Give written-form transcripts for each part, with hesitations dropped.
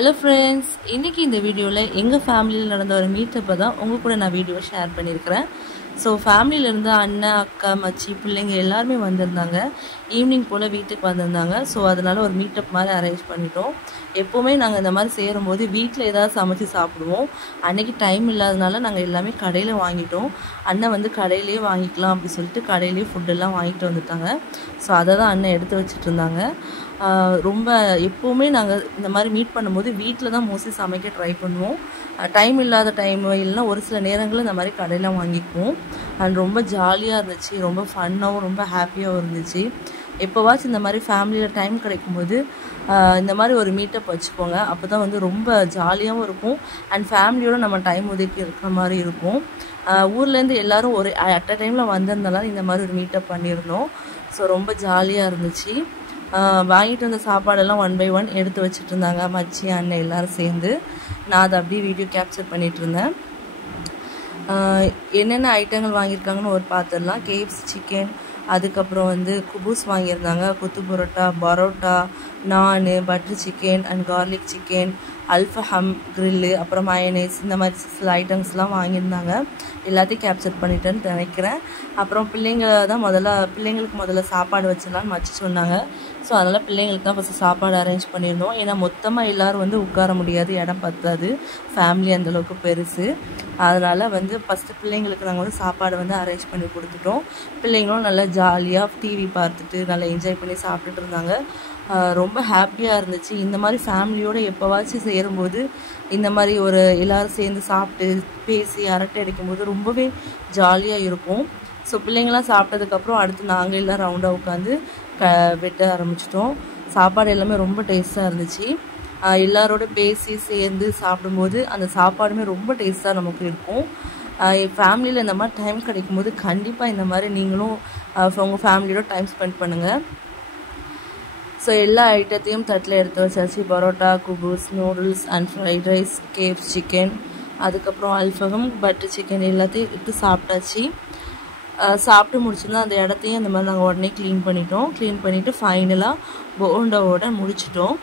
Hello friends, இன்னைக்கு இந்த வீடியோல எங்க ஃபேமிலில நடந்த ஒரு மீட்டப் தான் உங்க கூட நான் வீடியோ ஷேர் பண்ணியிருக்கேன். ஸோ ஃபேமிலியில இருந்து அண்ணன் அக்கா மச்சி பிள்ளைங்க எல்லாருமே வந்திருந்தாங்க. ஈவினிங் போல் வீட்டுக்கு வந்திருந்தாங்க. ஸோ அதனால ஒரு மீட்டப் மாதிரி அரேஞ்ச் பண்ணிட்டோம். எப்போவுமே நாங்கள் இந்த மாதிரி சேரும்போது வீட்டில் ஏதாவது சமைச்சு சாப்பிடுவோம். அன்னைக்கு டைம் இல்லாதனால நாங்கள் எல்லாமே கடையில் வாங்கிட்டோம். அண்ணன் வந்து கடையிலேயே வாங்கிக்கலாம் அப்படி சொல்லிட்டு கடையிலேயே ஃபுட்டெல்லாம் வாங்கிட்டு வந்துட்டாங்க. ஸோ அதை தான் அண்ணன் எடுத்து வச்சுட்டு இருந்தாங்க. ரொம்ப எப்போவுமே நாங்கள் இந்த மாதிரி மீட் பண்ணும்போது வீட்டில் தான் மோஸ்ட்லி சமைக்க ட்ரை பண்ணுவோம். டைம் இல்லாத டைம் இல்லைன்னா ஒரு சில நேரங்களில் இந்த மாதிரி கடையில் வாங்கிக்குவோம். அண்ட் ரொம்ப ஜாலியாக இருந்துச்சு, ரொம்ப ஃபன்னாகவும் ரொம்ப ஹாப்பியாகவும் இருந்துச்சு. எப்போவாச்சும் இந்த மாதிரி ஃபேமிலியில் டைம் கிடைக்கும்போது இந்த மாதிரி ஒரு மீட்டப் வச்சுக்கோங்க. அப்போ தான் வந்து ரொம்ப ஜாலியாகவும் இருக்கும் அண்ட் ஃபேமிலியோடு நம்ம டைம் ஒதுக்கி இருக்கிற மாதிரி இருக்கும். ஊர்லேருந்து எல்லோரும் ஒரு அட் அ டைமில் வந்திருந்தாலும் இந்த மாதிரி ஒரு மீட்டப் பண்ணியிருந்தோம். ஸோ ரொம்ப ஜாலியாக இருந்துச்சு. வாங்கிட்டு வந்த சாப்பாடெல்லாம் 1 by 1 எடுத்து வச்சுட்டு இருந்தாங்க மச்சி அண்ணன் எல்லோரும் சேர்ந்து. நான் அதை அப்படியே வீடியோ கேப்சர் பண்ணிகிட்டு இருந்தேன். என்னென்ன ஐட்டங்கள் வாங்கியிருக்காங்கன்னு ஒரு பார்த்துடலாம். KFC சிக்கன், அதுக்கப்புறம் வந்து குபூஸ் வாங்கியிருந்தாங்க, கொத்து parotta, parotta, naan, butter chicken and garlic chicken, அல்ஃபஹம் கிரில்லு, அப்புறம் மயனைஸ், இந்த மாதிரி சில ஐட்டம்ஸ்லாம் வாங்கியிருந்தாங்க. எல்லாத்தையும் கேப்சர் பண்ணிட்டேன்னு நினைக்கிறேன். அப்புறம் பிள்ளைங்களுக்கு முதல்ல சாப்பாடு வச்சிடலான்னு மச்சி சொன்னாங்க. ஸோ அதனால் பிள்ளைங்களுக்கு தான் ஃபஸ்ட்டு சாப்பாடு அரேஞ்ச் பண்ணியிருந்தோம். ஏன்னா மொத்தமாக எல்லோரும் வந்து உட்கார முடியாது, இடம் பத்தாது, ஃபேமிலி அந்தளவுக்கு பெருசு. அதனால் வந்து ஃபஸ்ட்டு பிள்ளைங்களுக்கு நாங்கள் வந்து சாப்பாடு வந்து அரேஞ்ச் பண்ணி கொடுத்துட்டோம். பிள்ளைங்களும் நல்லா ஜாலியாக டிவி பார்த்துட்டு நல்லா என்ஜாய் பண்ணி சாப்பிட்டுட்டு இருந்தாங்க. ரொம்ப ஹாப்பியாக இருந்துச்சு. இந்த மாதிரி ஃபேமிலியோடு எப்போவாச்சும் சேரும்போது இந்த மாதிரி ஒரு எல்லோரும் சேர்ந்து சாப்பிட்டு பேசி அரட்டை அடிக்கும்போது ரொம்பவே ஜாலியாக இருக்கும். ஸோ பிள்ளைங்களாம் சாப்பிட்டதுக்கப்புறம் அடுத்து நாங்கள் எல்லாம் ரவுண்டாக உட்காந்து வெட்ட ஆரம்பிச்சிட்டோம். சாப்பாடு எல்லாமே ரொம்ப டேஸ்ட்டாக இருந்துச்சு. எல்லாரோட பேசி சேர்ந்து சாப்பிடும்போது அந்த சாப்பாடுமே ரொம்ப டேஸ்ட்டாக நமக்கு இருக்கும். ஃபேமிலியில் இந்த மாதிரி டைம் கிடைக்கும்போது கண்டிப்பாக இந்த மாதிரி நீங்களும் உங்கள் ஃபேமிலியோட டைம் ஸ்பெண்ட் பண்ணுங்கள். ஸோ எல்லா ஐட்டத்தையும் தட்டில் எடுத்து வச்சாச்சு. பரோட்டா, குபூஸ், noodles and fried rice, KFC chicken, அதுக்கப்புறம் அல்ஃபகம், பட்டர் சிக்கன் எல்லாத்தையும் எடுத்து சாப்பிட்டாச்சு. சாப்பிட்டு முடிச்சிருந்தா அந்த இடத்தையும் அந்த மாதிரி நாங்கள் உடனே க்ளீன் பண்ணிவிட்டு ஃபைனலாக போண்டாவோட முடிச்சிட்டோம்.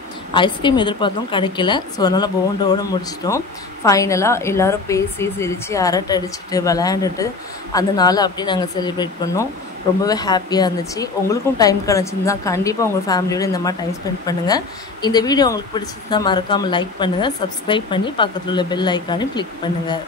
ஐஸ்கிரீம் எதிர்பார்த்தோம், கிடைக்கல. ஸோ அதனால் போண்டாவோட முடிச்சிட்டோம். ஃபைனலாக எல்லோரும் பேசி சிரித்து அரட்டை அடிச்சுட்டு விளையாண்டுட்டு அந்த நாளை அப்படியே நாங்கள் செலிப்ரேட் பண்ணோம். ரொம்பவே ஹாப்பியாக இருந்துச்சு. உங்களுக்கும் டைம் கிடச்சிருந்தா கண்டிப்பாக உங்கள் ஃபேமிலியோடு இந்த மாதிரி டைம் ஸ்பெண்ட் பண்ணுங்கள். இந்த வீடியோ உங்களுக்கு பிடிச்சிருந்தா மறக்காமல் லைக் பண்ணுங்கள், சப்ஸ்கிரைப் பண்ணி பக்கத்தில் உள்ள பெல் ஐக்கானையும் கிளிக் பண்ணுங்கள்.